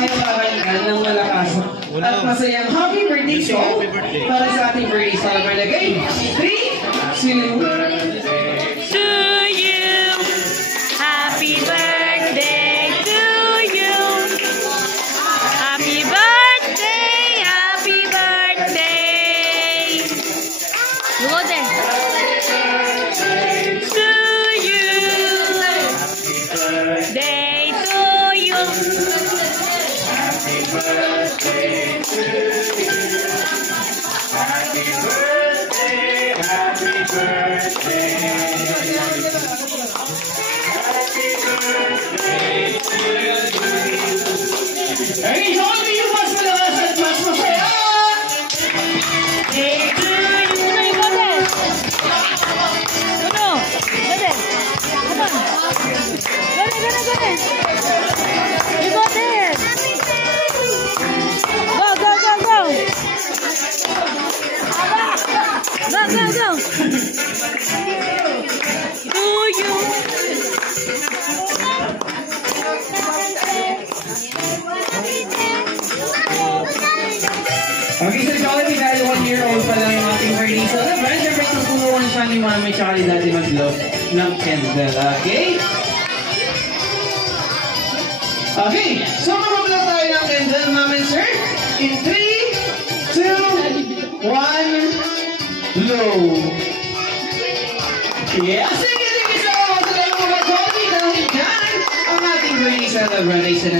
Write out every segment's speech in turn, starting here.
tayo kakanta ng malakas at masayang happy birthday song para sa ating birthday celebrant again. 3, 2, to you. Happy birthday to you. Happy birthday, happy birthday. Lugod eh. To you. Day to you. Happy birthday to you. Happy birthday, happy birthday. Happy birthday to you. hey, join me yung mas malakas at mas masaya! Day to you. Ano yung bote? Ano? Bote? Come on. Gane. Yung bote. Go. Go. To you. Okay, so Jollibee, dahil 1 year old pa lang yung ating birthday celebrant, siyempre tutulungan siya ni Mami tsaka ni Daddy mag-blow ng candle, okay? Okay, so mag-blow tayo ng candle, Mami and Sir. In 3, 2, 1, blow. Yeah, sige so much. Salamat po ba, Jollibee, dahil yan ang ating birthday celebration.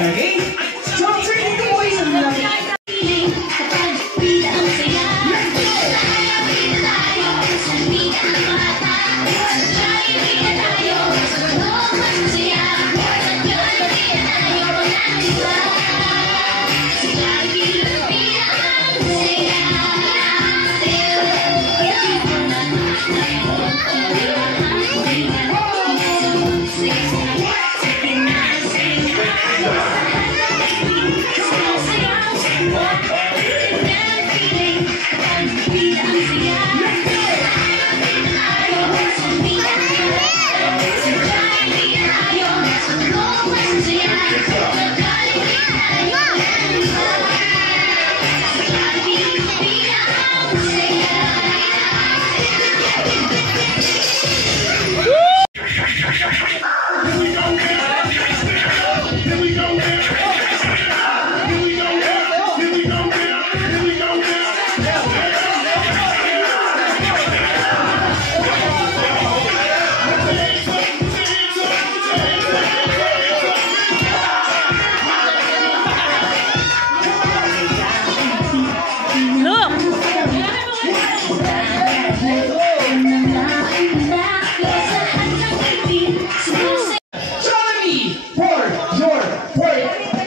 Okay? So, sir, dito po yung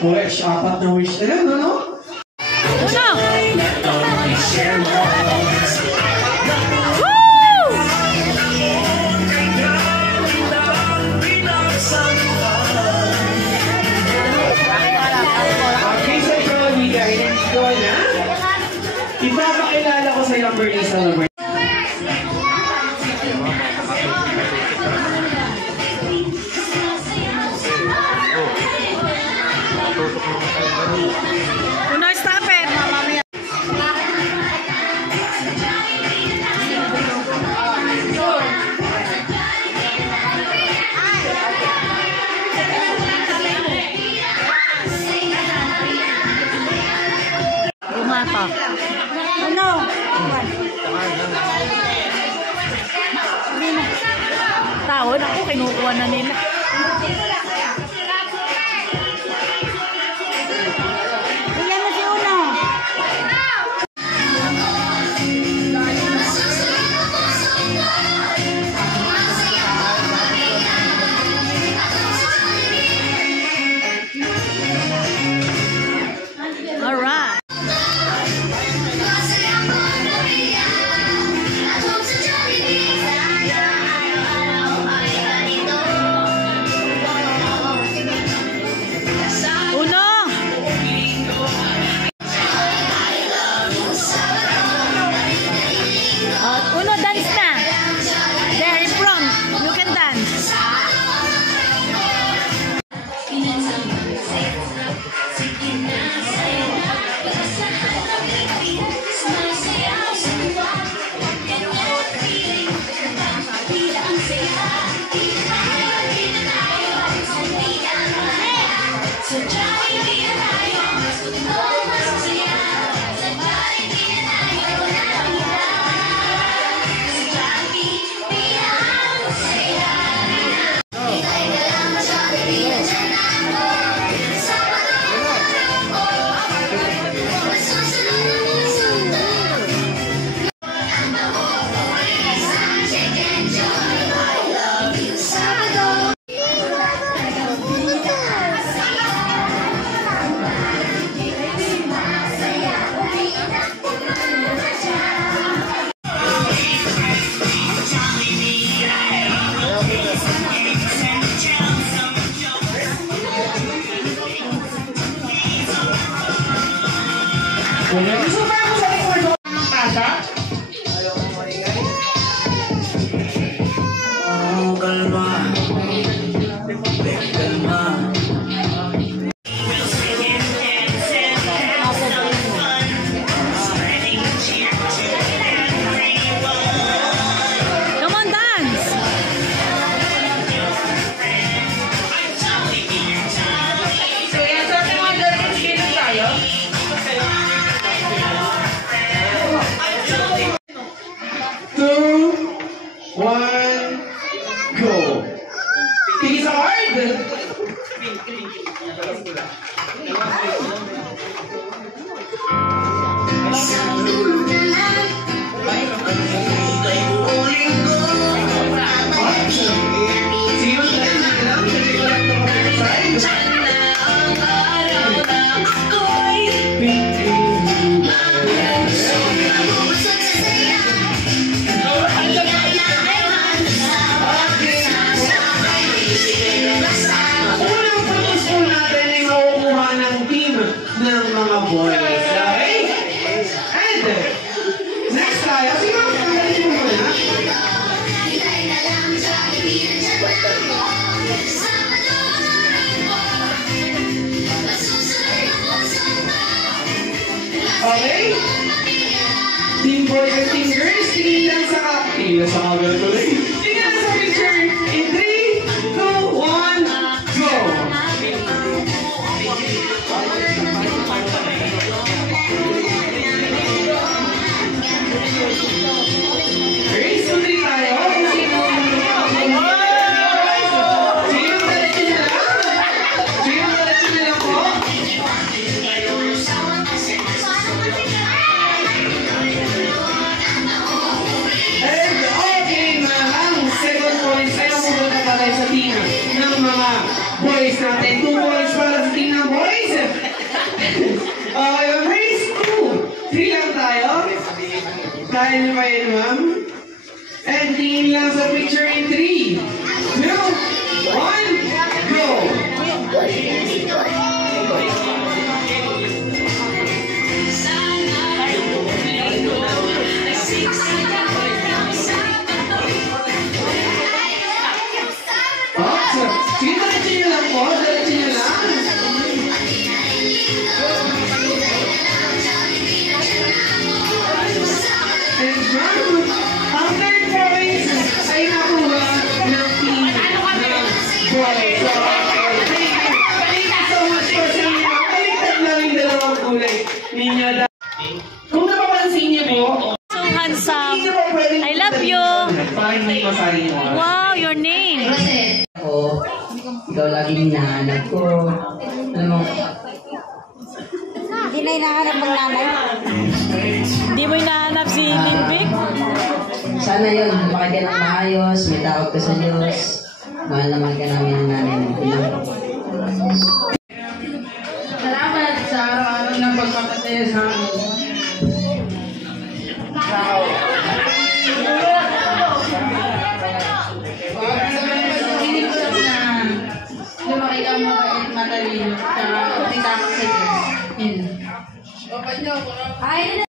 wish, apat na wish na yun, ano? Uno! Okay, sa Jollibee, dahil nandito na, ipapakilala ko sa iyong birthday celebration. Uno, stop it! Mamamaya. Bumata. Uno! Tawon ako, kinukuha na nila. Gusto pa ako sa likod ng kasa? Oh, kalma. Kalma. Come on, dance! So yan, sa ating mga dance, dito tayo. Two, one, go. Tigis ang hard. Sige, mag-try na lang. Sige ko lang ito kapag-side. Unang focus po natin ay makukuha ng team ng mga boys. Okay? And next tayo. Sige, mag-try mo muna. Okay? Team boys and team girls, tingin lang sa tingin lang sa camera tuloy. Tingin lang sa picture. In 3, 2, 1, go! Girls, tuloy tayo. Sino ang diretso na lang? Sino ang diretso na lang po? And okay na ang second points ay namupunta pa tayo sa team ng mga boys natin. 2 points para sa team ng boys. Okay, race 2. 3 lang tayo. Kaya nyo ba yun, ma'am? And tingin lang sa picture in 3, 2, 1, go! Awesome. Sige, diretso nyo lang po. Diretso nyo lang. And ma'am, ang third points ay nakuha ng team ng boys. So, thank you so much po sa inyo. Baliktad lang yung dalawang kulay ninyo. Kung napapansin niyo po, So handsome. hindi po pwedeng I love you. Parang hindi masahin mo. Wow, your name. Ako, ikaw laging hinahanap ko. Alam mo, Hindi na hinahanap ng nanay. Hindi mo hinahanap si Limbik? sana yun, lumaki ka ng maayos, may takot ka sa Diyos. Mahal naman ka namin ng nanay mo. Salamat sa araw-araw ng pagpapataya sa amin. Hindi ko lang na lumaki ka mabait, matalino, tsaka may takot sa Diyos. Yun. Ay,